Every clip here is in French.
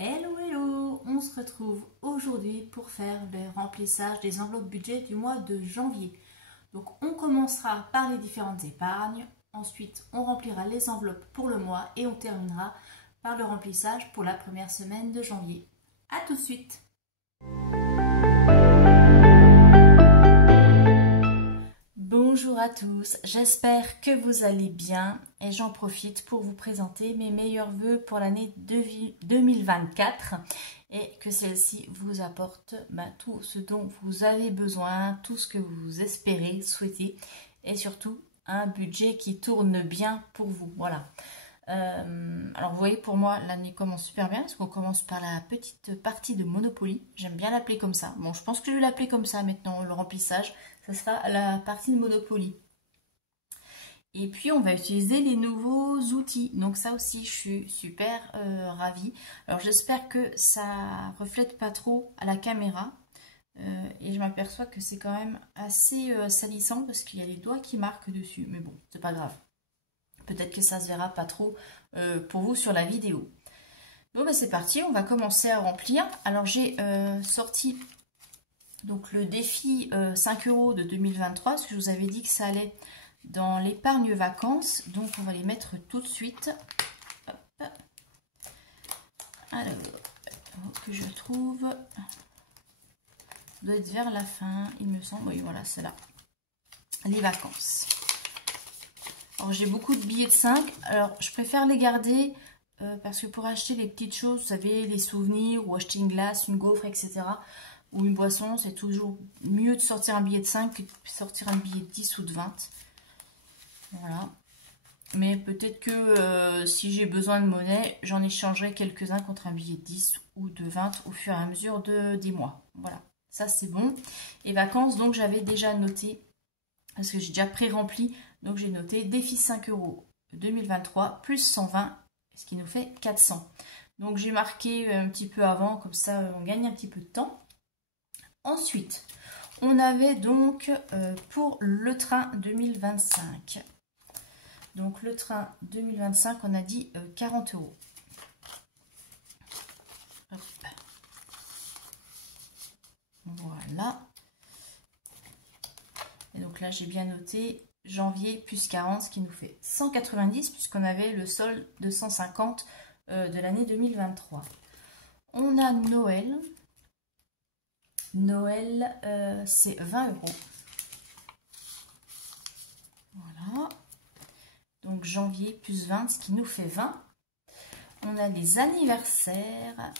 Hello hello, on se retrouve aujourd'hui pour faire le remplissage des enveloppes budget du mois de janvier. Donc on commencera par les différentes épargnes, ensuite on remplira les enveloppes pour le mois et on terminera par le remplissage pour la première semaine de janvier. A tout de suite. Bonjour à tous, j'espère que vous allez bien et j'en profite pour vous présenter mes meilleurs vœux pour l'année 2024 et que celle-ci vous apporte tout ce dont vous avez besoin, tout ce que vous espérez, souhaitez et surtout un budget qui tourne bien pour vous. Voilà. Alors vous voyez, pour moi l'année commence super bien parce qu'on commence par la petite partie de Monopoly. J'aime bien l'appeler comme ça. Bon, je pense que je vais l'appeler comme ça maintenant, le remplissage. Ça sera la partie de Monopoly. Et puis on va utiliser les nouveaux outils. Donc ça aussi je suis super ravie. Alors j'espère que ça reflète pas trop à la caméra. Et je m'aperçois que c'est quand même assez salissant parce qu'il y a les doigts qui marquent dessus. Mais bon, c'est pas grave. Peut-être que ça se verra pas trop pour vous sur la vidéo. Bon, ben c'est parti, on va commencer à remplir. Alors j'ai sorti donc le défi 5 € de 2023, parce que je vous avais dit que ça allait dans l'épargne vacances. Donc on va les mettre tout de suite. Hop. Alors, que je trouve, doit être vers la fin, il me semble. Oui, voilà, c'est là. Les vacances. Alors j'ai beaucoup de billets de 5, alors je préfère les garder parce que pour acheter les petites choses, vous savez, les souvenirs ou acheter une glace, une gaufre, etc. ou une boisson, c'est toujours mieux de sortir un billet de 5 que de sortir un billet de 10 ou de 20. Voilà. Mais peut-être que si j'ai besoin de monnaie, j'en échangerai quelques-uns contre un billet de 10 ou de 20 au fur et à mesure des mois. Voilà, ça c'est bon. Et vacances, donc j'avais déjà noté, parce que j'ai déjà pré-rempli. Donc j'ai noté défi 5 € 2023 plus 120, ce qui nous fait 400. Donc j'ai marqué un petit peu avant, comme ça on gagne un petit peu de temps. Ensuite, on avait donc pour le train 2025. Donc le train 2025, on a dit 40 €. Hop. Voilà. Et donc là j'ai bien noté janvier plus 40, ce qui nous fait 190, puisqu'on avait le solde de 150 de l'année 2023. On a Noël. Noël, c'est 20 €. Voilà. Donc janvier plus 20, ce qui nous fait 20. On a les anniversaires.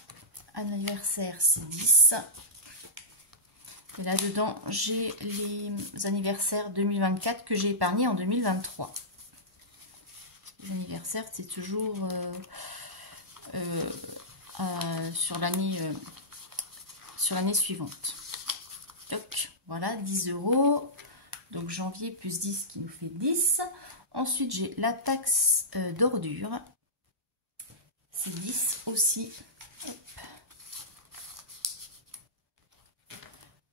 Anniversaire, c'est 10. Et là-dedans, j'ai les anniversaires 2024 que j'ai épargnés en 2023. Les anniversaires, c'est toujours sur l'année suivante. Donc, voilà, 10 €. Donc, janvier plus 10 qui nous fait 10. Ensuite, j'ai la taxe d'ordure. C'est 10 aussi. Hop.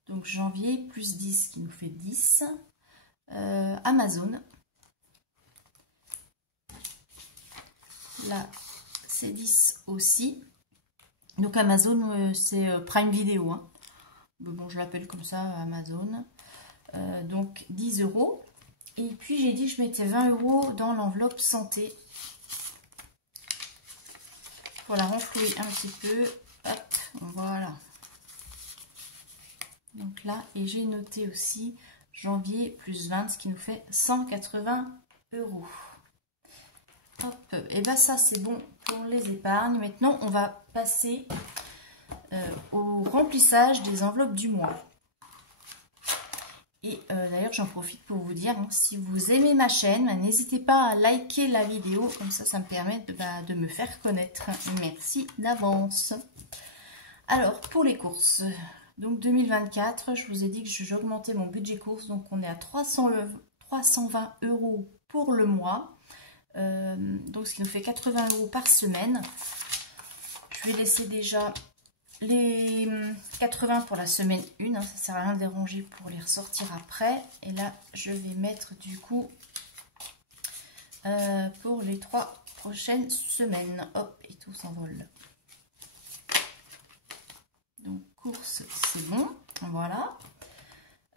Donc janvier plus 10 qui nous fait 10. Amazon. Là, c'est 10 aussi. Donc Amazon, c'est Prime Video. Hein. Bon, je l'appelle comme ça, Amazon. Donc 10 €. Et puis j'ai dit que je mettais 20 € dans l'enveloppe santé. Pour la renflouer un petit peu. Hop, voilà. Donc là, et j'ai noté aussi janvier plus 20, ce qui nous fait 180 €. Hop, et bien ça c'est bon pour les épargnes. Maintenant, on va passer au remplissage des enveloppes du mois. Et d'ailleurs, j'en profite pour vous dire, hein, si vous aimez ma chaîne, n'hésitez pas à liker la vidéo, comme ça me permet de me faire connaître. Merci d'avance. Alors, pour les courses... Donc 2024, je vous ai dit que j'augmentais mon budget course, donc on est à 320 € pour le mois, donc ce qui nous fait 80 € par semaine. Je vais laisser déjà les 80 pour la semaine 1, hein, ça sert à rien de les ranger pour les ressortir après. Et là, je vais mettre du coup pour les 3 prochaines semaines. Hop, et tout s'envole. c'est bon. Voilà.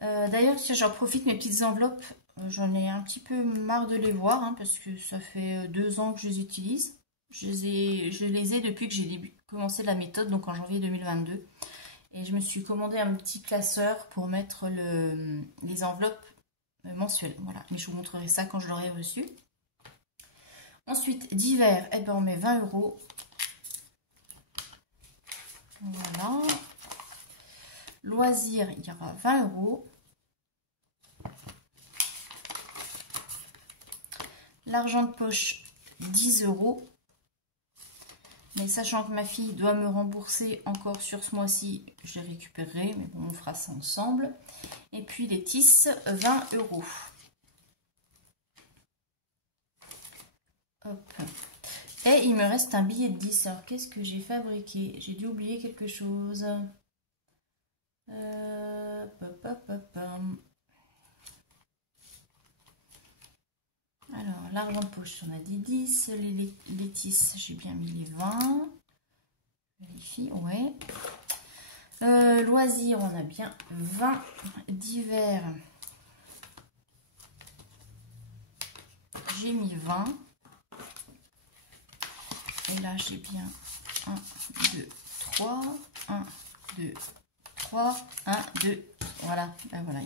D'ailleurs, j'en profite, mes petites enveloppes, j'en ai un petit peu marre de les voir, hein, parce que ça fait 2 ans que je les utilise. Je les ai depuis que j'ai commencé la méthode, donc en janvier 2022. Et je me suis commandé un petit classeur pour mettre les enveloppes mensuelles. Voilà, mais je vous montrerai ça quand je l'aurai reçu. Ensuite, divers, eh ben, on met 20 €. Voilà. Loisirs, il y aura 20 €. L'argent de poche, 10 €. Mais sachant que ma fille doit me rembourser encore sur ce mois-ci, je les récupérerai. Mais bon, on fera ça ensemble. Et puis les tisses, 20 €. Hop. Et il me reste un billet de 10. Alors, qu'est-ce que j'ai fabriqué? J'ai dû oublier quelque chose. Alors, l'argent de poche, on a dit 10. Les tisses, j'ai bien mis les 20. Vérifie, ouais. Loisirs, on a bien 20. Divers, j'ai mis 20. Et là, j'ai bien 1, 2, 3. 1, 2, 3. 1, 2. Voilà, ben voilà,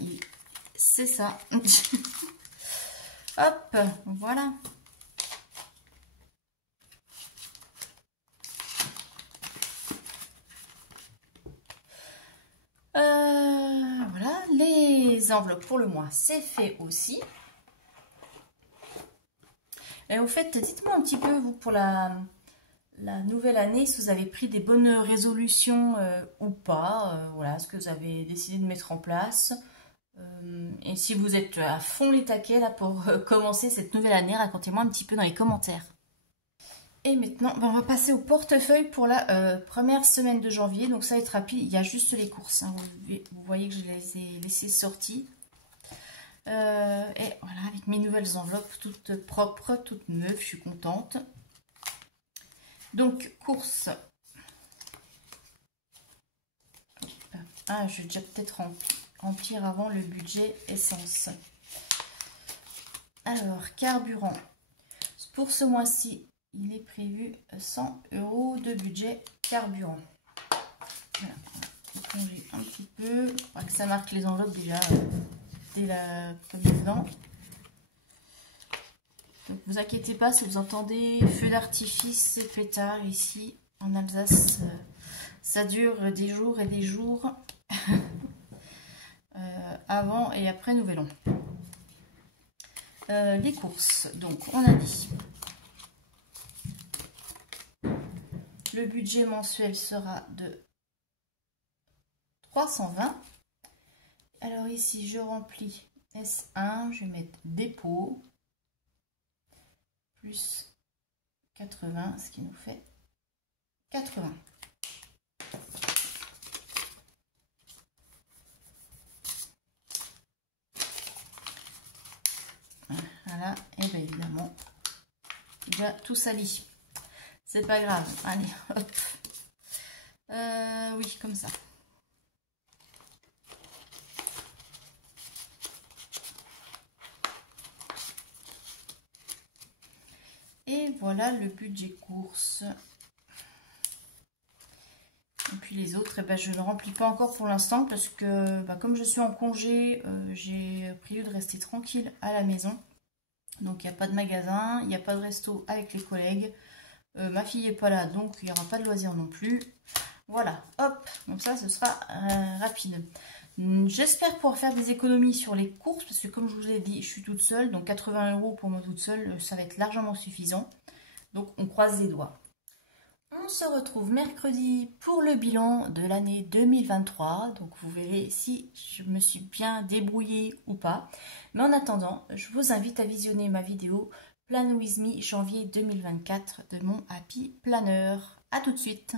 c'est ça. Hop, voilà. Voilà, les enveloppes pour le mois, c'est fait aussi. Et au fait, dites-moi un petit peu, vous, pour la nouvelle année, si vous avez pris des bonnes résolutions ou pas. Voilà, ce que vous avez décidé de mettre en place. Et si vous êtes à fond les taquets là pour commencer cette nouvelle année, racontez-moi un petit peu dans les commentaires. Et maintenant, on va passer au portefeuille pour la première semaine de janvier. Donc ça va être rapide, il y a juste les courses. Hein. Vous voyez que je les ai laissées sorties. Et voilà, avec mes nouvelles enveloppes toutes propres, toutes neuves, je suis contente. Donc, courses. Ah, je vais déjà peut-être remplir avant le budget essence. Alors, carburant. Pour ce mois-ci, il est prévu 100 € de budget carburant. Voilà, on va éponger un petit peu. Je crois que ça marque les enveloppes déjà dès la première dedans. Donc, vous inquiétez pas si vous entendez feu d'artifice et pétard ici en Alsace. Ça dure des jours et des jours avant et après Nouvel An. Les courses, donc on a dit le budget mensuel sera de 320. Alors ici je remplis S1, je vais mettre dépôt plus 80, ce qui nous fait 80. Voilà, et bien évidemment, déjà tout sali. C'est pas grave. Allez, hop. Oui, comme ça. Et voilà le budget course. Et puis les autres, eh ben, je ne remplis pas encore pour l'instant parce que comme je suis en congé, j'ai prévu de rester tranquille à la maison. Donc il n'y a pas de magasin, il n'y a pas de resto avec les collègues. Ma fille n'est pas là, donc il n'y aura pas de loisirs non plus. Voilà, hop, comme ça ce sera rapide. J'espère pouvoir faire des économies sur les courses parce que comme je vous ai dit, je suis toute seule. Donc 80 € pour moi toute seule, ça va être largement suffisant. Donc on croise les doigts. On se retrouve mercredi pour le bilan de l'année 2023. Donc vous verrez si je me suis bien débrouillée ou pas. Mais en attendant, je vous invite à visionner ma vidéo Plan With Me janvier 2024 de mon Happy Planner. A tout de suite.